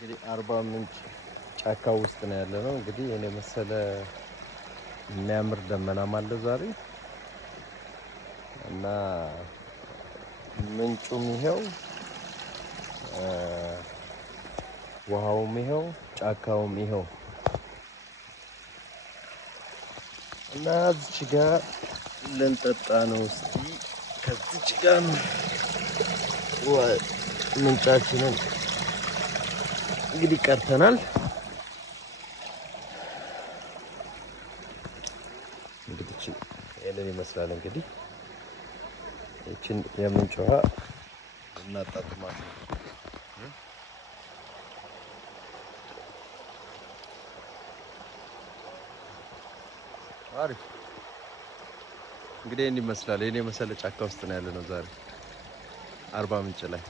እንግዲህ አርባ ምንጭ ጫካ ውስጥ ነው ያለነው። እንግዲህ እኔ መሰለ የሚያምር ደመናም አለ ዛሬ እና ምንጩም ይሄው ውሃውም ይሄው ጫካውም ይሄው እና እዚች ጋር ልንጠጣ ነው። እስቲ ከዚች ጋር ምንጫችንን እንግዲህ ቀርተናል። እንግዲህ ይሄንን ይመስላል። እንግዲህ እቺን የምንጭ ውሃ እናጣጥማለን። አሪፍ እንግዲህ ይሄን ይመስላል። ይሄን የመሰለ ጫካ ውስጥ ነው ያለነው ዛሬ አርባ ምንጭ ላይ።